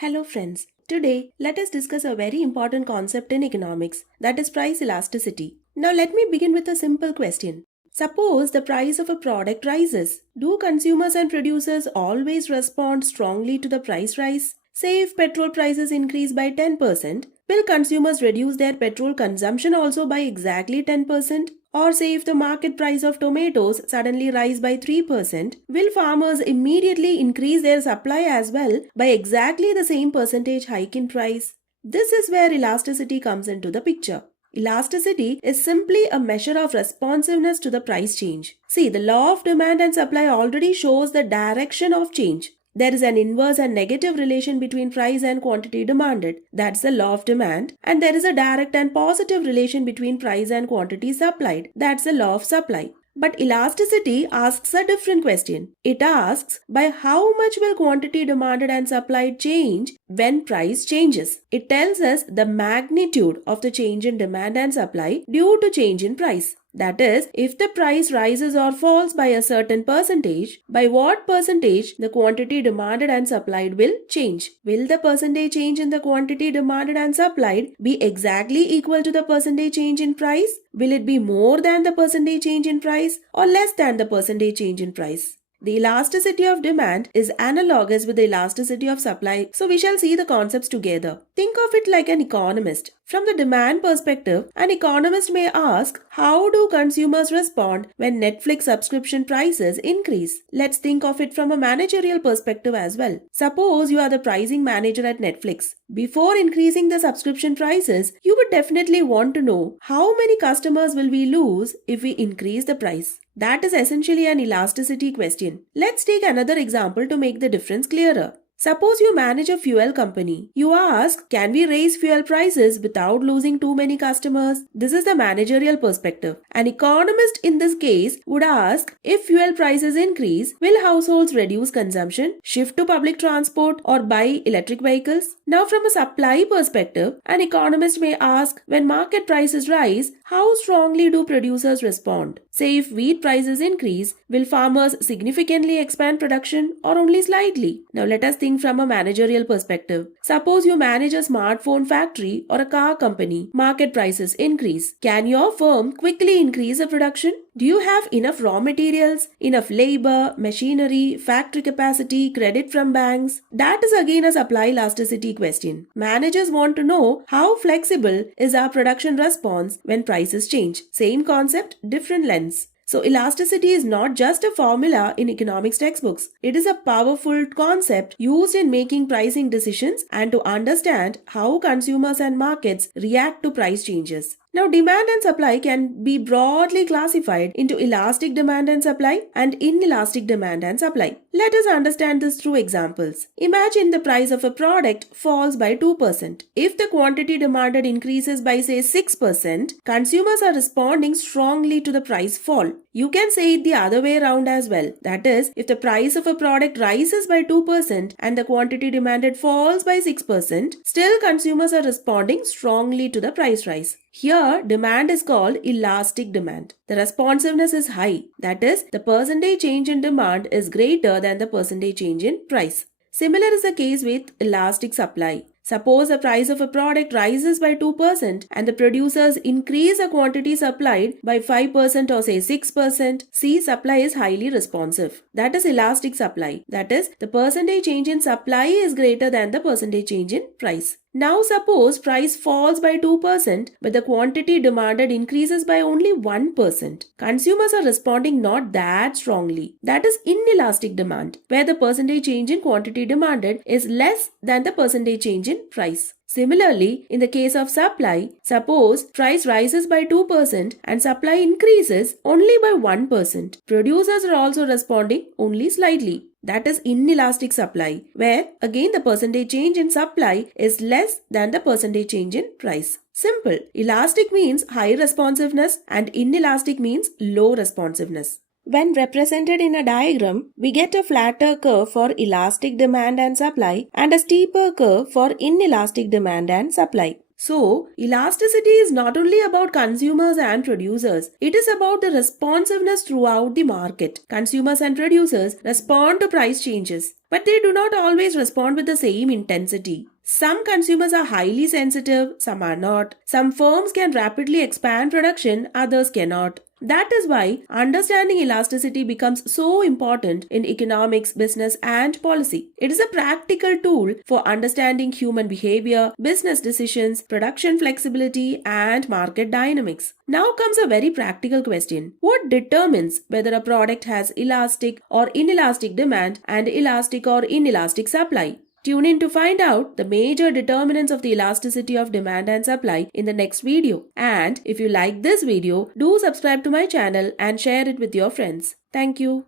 Hello friends. Today, let us discuss a very important concept in economics, that is price elasticity. Now let me begin with a simple question. Suppose the price of a product rises. Do consumers and producers always respond strongly to the price rise? Say if petrol prices increase by 10%, will consumers reduce their petrol consumption also by exactly 10%? Or say if the market price of tomatoes suddenly rise by 3%, will farmers immediately increase their supply as well by exactly the same percentage hike in price? This is where elasticity comes into the picture. Elasticity is simply a measure of responsiveness to the price change. See, the law of demand and supply already shows the direction of change. There is an inverse and negative relation between price and quantity demanded. That's the law of demand. And there is a direct and positive relation between price and quantity supplied. That's the law of supply. But elasticity asks a different question. It asks by how much will quantity demanded and supplied change when price changes. It tells us the magnitude of the change in demand and supply due to change in price. That is, if the price rises or falls by a certain percentage, by what percentage the quantity demanded and supplied will change? Will the percentage change in the quantity demanded and supplied be exactly equal to the percentage change in price? Will it be more than the percentage change in price or less than the percentage change in price? The elasticity of demand is analogous with the elasticity of supply, so we shall see the concepts together. Think of it like an economist. From the demand perspective, an economist may ask, how do consumers respond when Netflix subscription prices increase? Let's think of it from a managerial perspective as well. Suppose you are the pricing manager at Netflix. Before increasing the subscription prices, you would definitely want to know how many customers will we lose if we increase the price. That is essentially an elasticity question. Let's take another example to make the difference clearer. Suppose you manage a fuel company. You ask, can we raise fuel prices without losing too many customers? This is the managerial perspective. An economist in this case would ask, if fuel prices increase, will households reduce consumption, shift to public transport, or buy electric vehicles? Now from a supply perspective, an economist may ask, when market prices rise, how strongly do producers respond? Say if wheat prices increase, will farmers significantly expand production or only slightly? Now let us think from a managerial perspective. Suppose you manage a smartphone factory or a car company. Market prices increase. Can your firm quickly increase the production? Do you have enough raw materials, enough labor, machinery, factory capacity, credit from banks? That is again a supply elasticity question. Managers want to know how flexible is our production response when prices change. Same concept, different lens. So elasticity is not just a formula in economics textbooks. It is a powerful concept used in making pricing decisions and to understand how consumers and markets react to price changes. Now, demand and supply can be broadly classified into elastic demand and supply and inelastic demand and supply. Let us understand this through examples. Imagine the price of a product falls by 2%. If the quantity demanded increases by say 6%, consumers are responding strongly to the price fall. You can say it the other way around as well. That is, if the price of a product rises by 2% and the quantity demanded falls by 6%, still consumers are responding strongly to the price rise. Here, demand is called elastic demand. The responsiveness is high. That is, the percentage change in demand is greater than the percentage change in price. Similar is the case with elastic supply. Suppose the price of a product rises by 2% and the producers increase the quantity supplied by 5% or say 6%. See, supply is highly responsive. That is elastic supply. That is, the percentage change in supply is greater than the percentage change in price. Now suppose price falls by 2% but the quantity demanded increases by only 1%. Consumers are responding not that strongly. That is inelastic demand, where the percentage change in quantity demanded is less than the percentage change in price. Similarly, in the case of supply, suppose price rises by 2% and supply increases only by 1%. Producers are also responding only slightly. That is inelastic supply, where again the percentage change in supply is less than the percentage change in price. Simple. Elastic means high responsiveness and inelastic means low responsiveness. When represented in a diagram, we get a flatter curve for elastic demand and supply and a steeper curve for inelastic demand and supply. So, elasticity is not only about consumers and producers, it is about the responsiveness throughout the market. Consumers and producers respond to price changes, but they do not always respond with the same intensity. Some consumers are highly sensitive, some are not. Some firms can rapidly expand production, others cannot. That is why understanding elasticity becomes so important in economics, business, and policy. It is a practical tool for understanding human behavior, business decisions, production flexibility, and market dynamics. Now comes a very practical question. What determines whether a product has elastic or inelastic demand and elastic or inelastic supply? Tune in to find out the major determinants of the elasticity of demand and supply in the next video. And if you like this video, do subscribe to my channel and share it with your friends. Thank you.